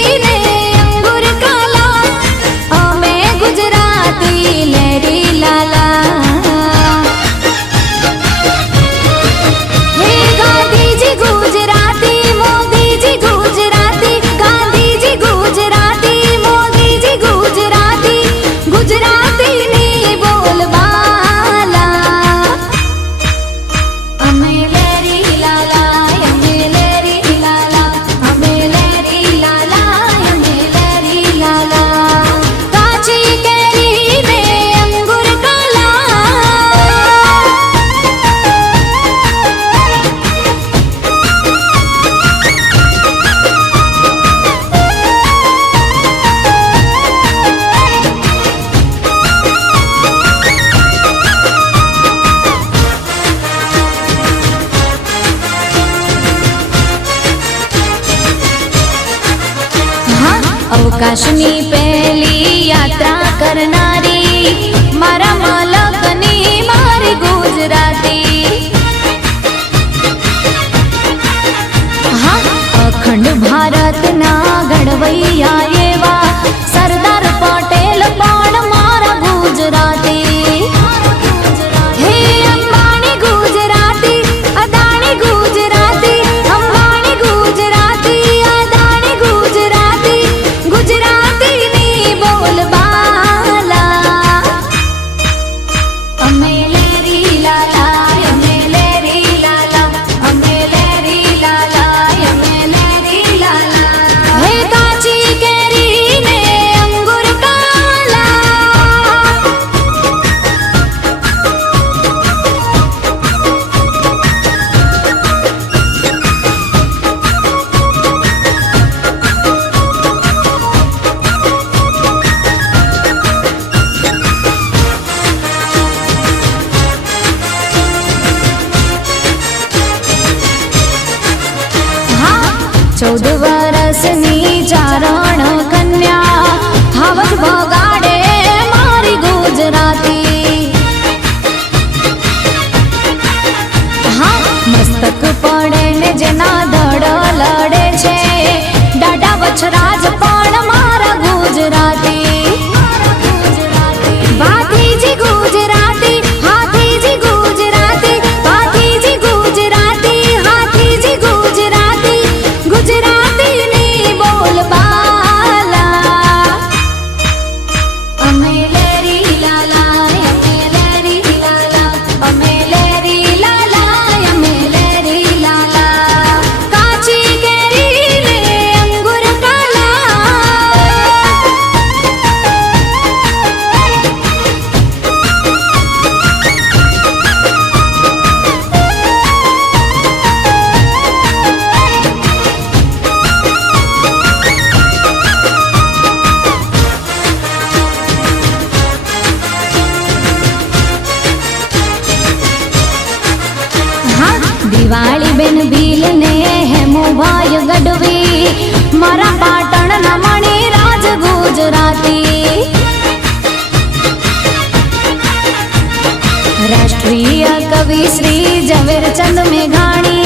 tiene અવકાશની પહેલી યાત્રા કરનારી चौदह रसनी चारों। દિવાળી બેન બિલ ને હેમુભાઈ ગઢવી. મારા પાટણ ના મણી રાજ ગુજરાતી. રાષ્ટ્રીય કવિ શ્રી ઝવેરચંદ મેઘાણી.